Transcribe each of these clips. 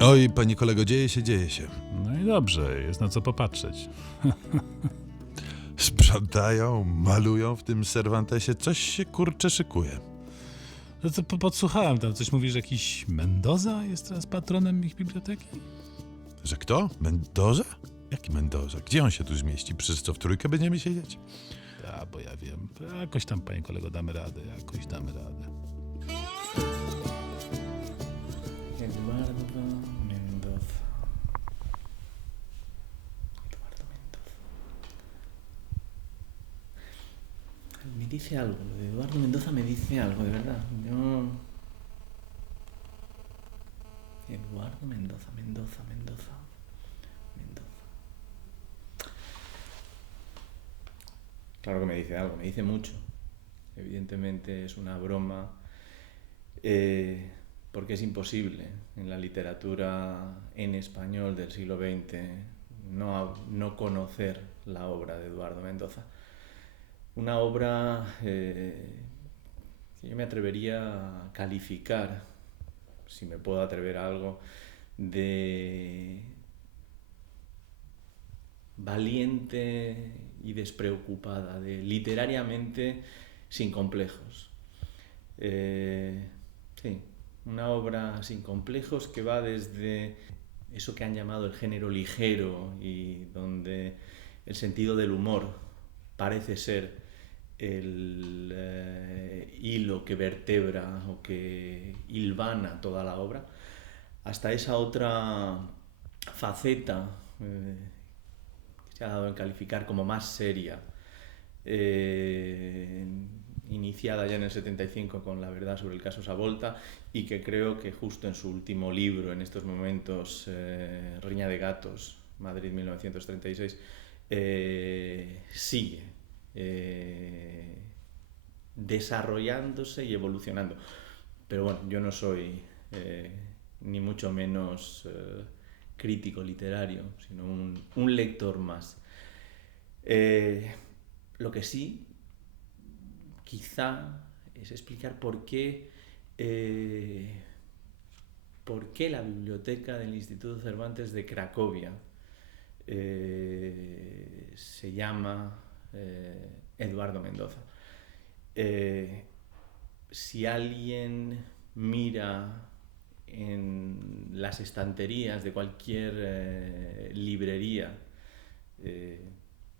Oj, panie kolego, dzieje się, dzieje się. No i dobrze, jest na co popatrzeć. Sprzątają, malują w tym Cervantesie, coś się kurcze szykuje. No to po- podsłuchałem tam, coś mówisz, że jakiś Mendoza jest teraz patronem ich biblioteki? Że kto? Mendoza? Jaki Mendoza? Gdzie on się tu zmieści? Przecież co, w trójkę będziemy siedzieć? Ja, bo ja wiem. Jakoś tam, panie kolego, damy radę, jakoś damy radę. Me dice algo, lo de Eduardo Mendoza me dice algo, de verdad. Eduardo Mendoza, Mendoza, Mendoza. Mendoza. Claro que me dice algo, me dice mucho. Evidentemente es una broma. eh, porque es imposible en la literatura en español del siglo XX no, no conocer la obra de Eduardo Mendoza. Una obra eh, que yo me atrevería a calificar, si me puedo atrever a algo, de valiente y despreocupada, de literariamente sin complejos. Eh, sí, una obra sin complejos que va desde eso que han llamado el género ligero y donde el sentido del humor parece ser el eh, hilo que vertebra o que hilvana toda la obra, hasta esa otra faceta eh, que se ha dado en calificar como más seria, eh, iniciada ya en el 75 con La verdad sobre el caso Savolta y que creo que justo en su último libro, en estos momentos, Riña de Gatos, Madrid 1936, eh, sigue eh, desarrollándose y evolucionando. Pero bueno, yo no soy eh, ni mucho menos crítico literario, sino un, un lector más. Lo que sí, quizá, es explicar por qué, por qué la biblioteca del Instituto Cervantes de Cracovia eh, se llama eh, Eduardo Mendoza. Eh, si alguien mira en las estanterías de cualquier librería,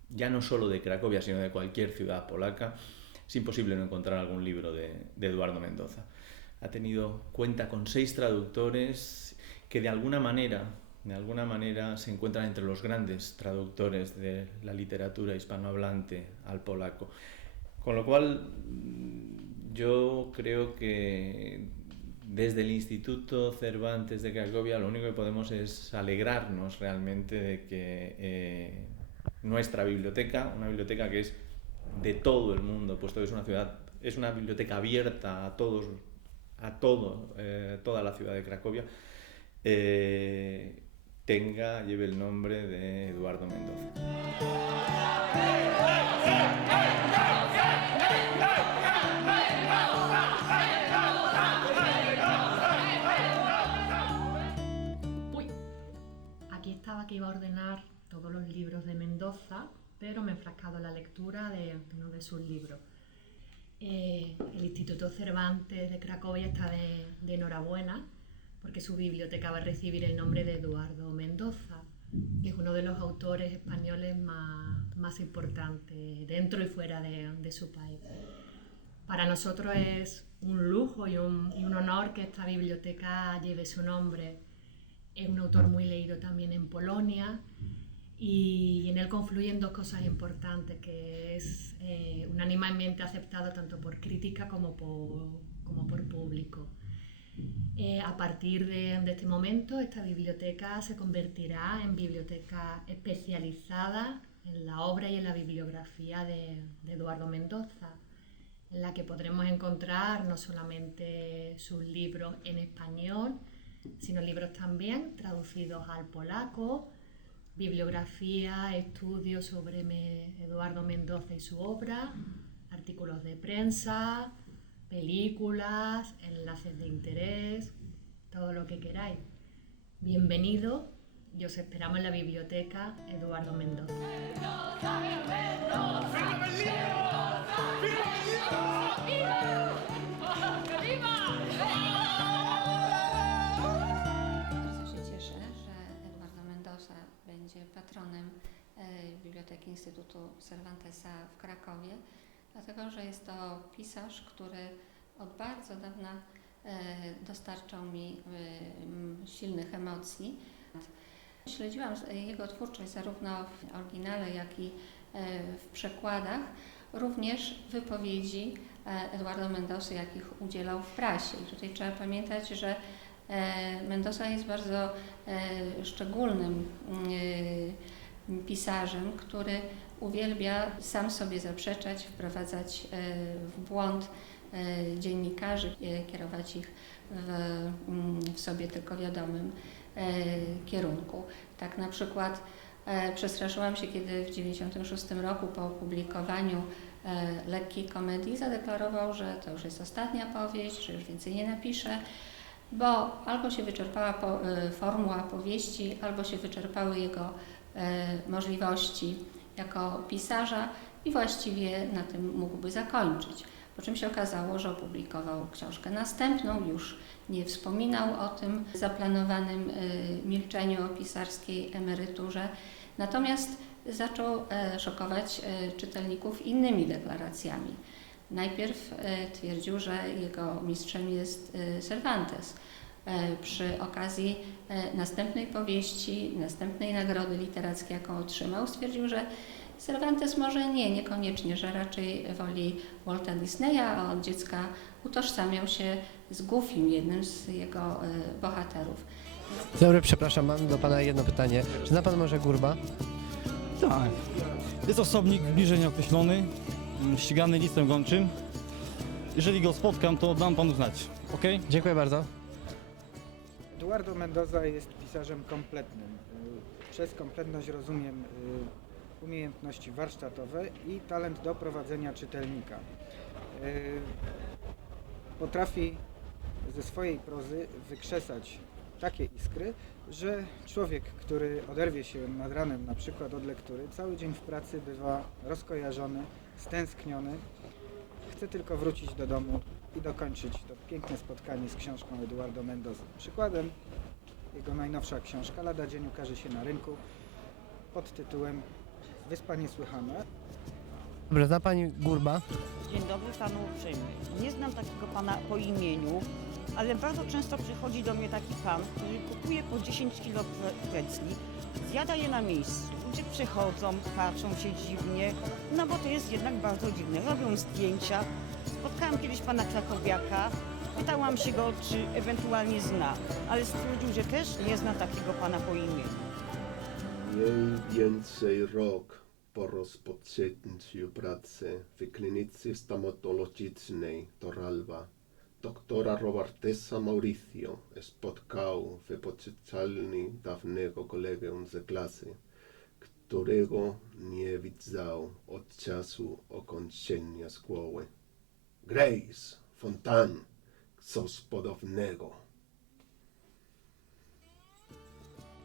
ya no solo de Cracovia, sino de cualquier ciudad polaca, es imposible no encontrar algún libro de Eduardo Mendoza. Ha tenido cuenta con seis traductores que de alguna manera, de alguna manera se encuentran entre los grandes traductores de la literatura hispanohablante al polaco. Con lo cual, mm, yo creo que desde el Instituto Cervantes de Cracovia lo único que podemos es alegrarnos realmente de que eh, nuestra biblioteca, una biblioteca que es de todo el mundo, puesto que es una ciudad, es una biblioteca abierta a todos, a todo, eh, toda la ciudad de Cracovia, eh, tenga, lleve el nombre de Eduardo Mendoza. Uy, aquí estaba que iba a ordenar todos los libros de Mendoza, pero me he enfrascado en la lectura de uno de sus libros. Eh, el Instituto Cervantes de Cracovia está de, de enhorabuena porque su biblioteca va a recibir el nombre de Eduardo Mendoza, que es uno de los autores españoles más, más importantes dentro y fuera de, de su país. Para nosotros es un lujo y un, y un honor que esta biblioteca lleve su nombre. Es un autor muy leído también en Polonia y en él confluyen dos cosas importantes, que es eh, unánimemente aceptado tanto por crítica como por, como por público. Eh, a partir de, este momento, esta biblioteca se convertirá en biblioteca especializada en la obra y en la bibliografía de, de Eduardo Mendoza, en la que podremos encontrar no solamente sus libros en español, sino libros también traducidos al polaco, bibliografía, estudios sobre Eduardo Mendoza y su obra, artículos de prensa, películas, enlaces de interés, todo lo que queráis. bienvenido y os esperamos en la biblioteca Eduardo Mendoza. Eduardo będzie patronem e, Biblioteki Instytutu Cervantesa w Krakowie, dlatego że jest to pisarz, który od bardzo dawna e, dostarczał mi e, silnych emocji. Śledziłam z- jego twórczość zarówno w oryginale, jak i e, w przekładach, również wypowiedzi e, Eduardo Mendoza, jakich udzielał w prasie. I tutaj trzeba pamiętać, że E, Mendoza jest bardzo e, szczególnym e, pisarzem, który uwielbia sam sobie zaprzeczać, wprowadzać e, w błąd e, dziennikarzy, e, kierować ich w, mm, w sobie tylko wiadomym kierunku. Tak na przykład przestraszyłam się, kiedy w 1996 roku po opublikowaniu lekkiej komedii zadeklarował, że to już jest ostatnia powieść, że już więcej nie napisze bo albo się wyczerpała po, formuła powieści, albo się wyczerpały jego możliwości jako pisarza i właściwie na tym mógłby zakończyć. Po czym się okazało, że opublikował książkę następną, już nie wspominał o tym zaplanowanym y, milczeniu o pisarskiej emeryturze, natomiast zaczął e, szokować e, czytelników innymi deklaracjami. Najpierw e, twierdził, że jego mistrzem jest Cervantes. E, Przy okazji e, następnej powieści, następnej nagrody literackiej, jaką otrzymał, stwierdził, że Cervantes może nie, niekoniecznie, że raczej woli Walta Disneya, a od dziecka utożsamiał się z Goofim, jednym z jego e, bohaterów. Dobry, przepraszam, mam do pana jedno pytanie. Czy zna pan może Gurba? Tak. Jest osobnik bliżej nieokreślony, mm, ścigany listem gończym. Jeżeli go spotkam, to dam panu znać, ok? Dziękuję bardzo. Eduardo Mendoza jest pisarzem kompletnym. Y, Przez kompletność rozumiem y, umiejętności warsztatowe i talent do prowadzenia czytelnika. Y, Potrafi ze swojej prozy wykrzesać takie iskry, że człowiek, który oderwie się nad ranem na przykład od lektury, cały dzień w pracy bywa rozkojarzony, stęskniony, chce tylko wrócić do domu i dokończyć to piękne spotkanie z książką Eduardo Mendoza. Przykładem jego najnowsza książka Lada dzień ukaże się na rynku pod tytułem Wyspa Niesłychana. Dobrze, zna pani Gurba? Dzień dobry panu uprzejmie. Nie znam takiego pana po imieniu, ale bardzo często przychodzi do mnie taki pan, który kupuje po 10 kg pretzli, zjada je na miejscu. Ludzie przychodzą, patrzą się dziwnie, no bo to jest jednak bardzo dziwne. Robią zdjęcia. Spotkałam kiedyś pana krakowiaka, pytałam się go, czy ewentualnie zna, ale stwierdził, że też nie zna takiego pana po imieniu. Mniej więcej rok po rozpoczęciu pracy w klinice stomatologicznej Toralba doktora Robertesa Mauricio spotkał w poczekalni dawnego kolegę z klasy, którego nie widział od czasu ukończenia szkoły. Grace Fontaine, coś podobnego.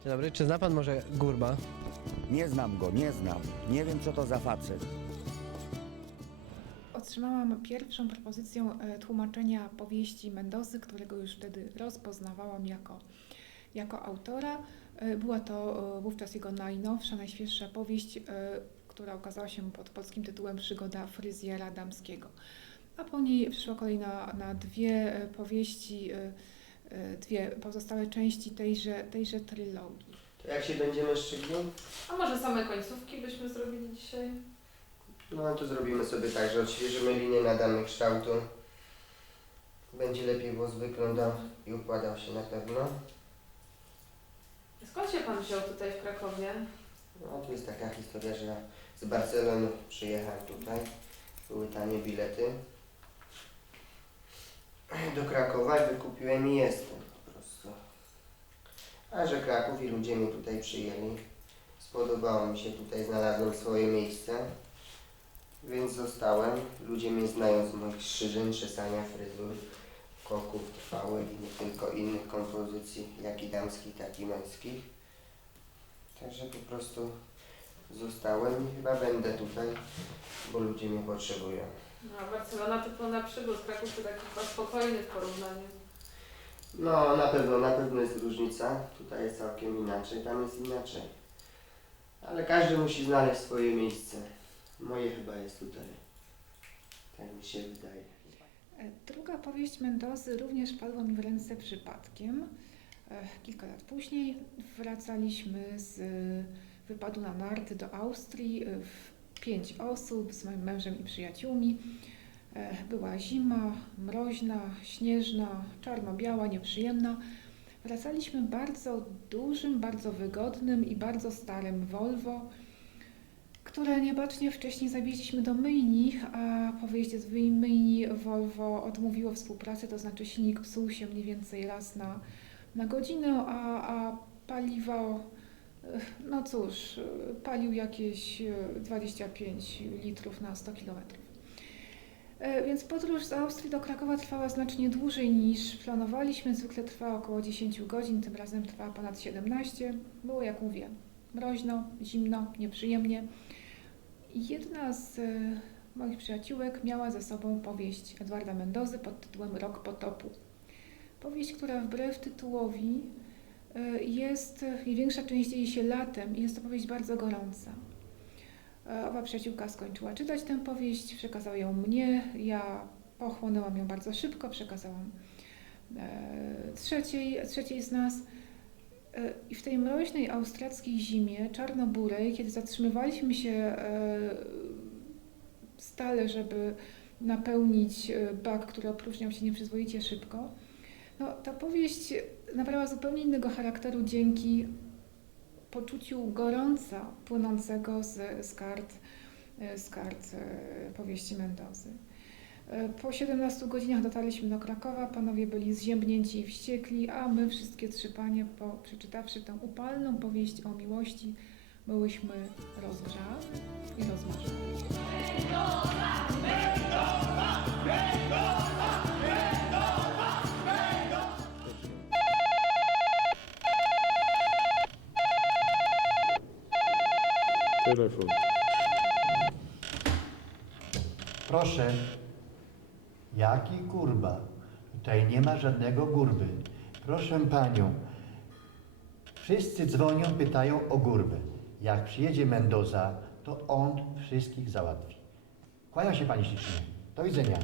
Dzień dobry, czy zna pan może Gurba? Nie znam go, nie znam. Nie wiem, co to za facet. Otrzymałam pierwszą propozycję e, tłumaczenia powieści Mendozy, którego już wtedy rozpoznawałam jako, jako autora. E, Była to e, wówczas jego najnowsza, najświeższa powieść, e, która ukazała się pod polskim tytułem Przygoda fryzjera damskiego. A po niej przyszła kolej na, na dwie e, powieści, e, e, dwie pozostałe części tejże, tejże trylogii. To jak się będziemy szczegli? A może same końcówki byśmy zrobili dzisiaj? No to zrobimy sobie tak, że odświeżymy linię, nadamy kształtu. Będzie lepiej włos wyglądał i układał się na pewno. Skąd się pan wziął tutaj w Krakowie? No to jest taka historia, że z Barcelony przyjechałem tutaj. Były tanie bilety. Do Krakowa i wykupiłem i jestem po prostu. A że Kraków i ludzie mnie tutaj przyjęli. Spodobało mi się tutaj, znalazłem swoje miejsce. Więc zostałem. Ludzie mnie znają z moich strzyżeń, czesania, fryzur. skoków trwałych i nie tylko innych kompozycji, jak i damskich, tak i męskich. Także po prostu zostałem i chyba będę tutaj, bo ludzie mnie potrzebują. No, Barcelona to pełna przygód, Kraków to taki chyba spokojny w porównaniu. No, na pewno, na pewno jest różnica. Tutaj jest całkiem inaczej, tam jest inaczej. Ale każdy musi znaleźć swoje miejsce. Moje chyba jest tutaj. Tak mi się wydaje. Druga powieść Mendozy również padła mi w ręce przypadkiem. E, Kilka lat później wracaliśmy z wypadu na narty do Austrii e, w pięć osób z moim mężem i przyjaciółmi. E, Była zima, mroźna, śnieżna, czarno-biała, nieprzyjemna. Wracaliśmy bardzo dużym, bardzo wygodnym i bardzo starym Volvo, które niebacznie wcześniej zawieźliśmy do myjni, a po wyjeździe z myjni Volvo odmówiło współpracy, to znaczy silnik psuł się mniej więcej raz na, na godzinę, a, a paliwo, no cóż, palił jakieś eh, 25 litrów na 100 kilometrów. E, Więc podróż z Austrii do Krakowa trwała znacznie dłużej niż planowaliśmy. Zwykle trwa około 10 godzin, tym razem trwała ponad 17. Było jak mówię, mroźno, zimno, nieprzyjemnie. Jedna z e, moich przyjaciółek miała ze sobą powieść Edwarda Mendozy pod tytułem Rok potopu. Powieść, która wbrew tytułowi e, jest, jej większa część dzieje się latem i jest to powieść bardzo gorąca. E, Owa przyjaciółka skończyła czytać tę powieść, przekazała ją mnie, ja pochłonęłam ją bardzo szybko, przekazałam e, trzeciej, trzeciej z nas. E, I w tej mroźnej austriackiej zimie, czarno-burej, kiedy zatrzymywaliśmy się e, stale, żeby napełnić e, bak, który opróżniał się nieprzyzwoicie szybko, no, ta powieść nabrała zupełnie innego charakteru dzięki poczuciu gorąca płynącego z, z kart, e, z kart e, powieści Mendozy. E, Po 17 godzinach dotarliśmy do Krakowa, panowie byli zziębnięci i wściekli, a my wszystkie trzy panie, po przeczytawszy tę upalną powieść o miłości, byłyśmy rozgrzane i rozmarzone. Telefon. Proszę. Jaki kurba? Tutaj nie ma żadnego gurby. Proszę panią. Wszyscy dzwonią, pytają o gurbę. Jak przyjedzie Mendoza, to on wszystkich załatwi. Kłaniam się pani ślicznie. Do widzenia.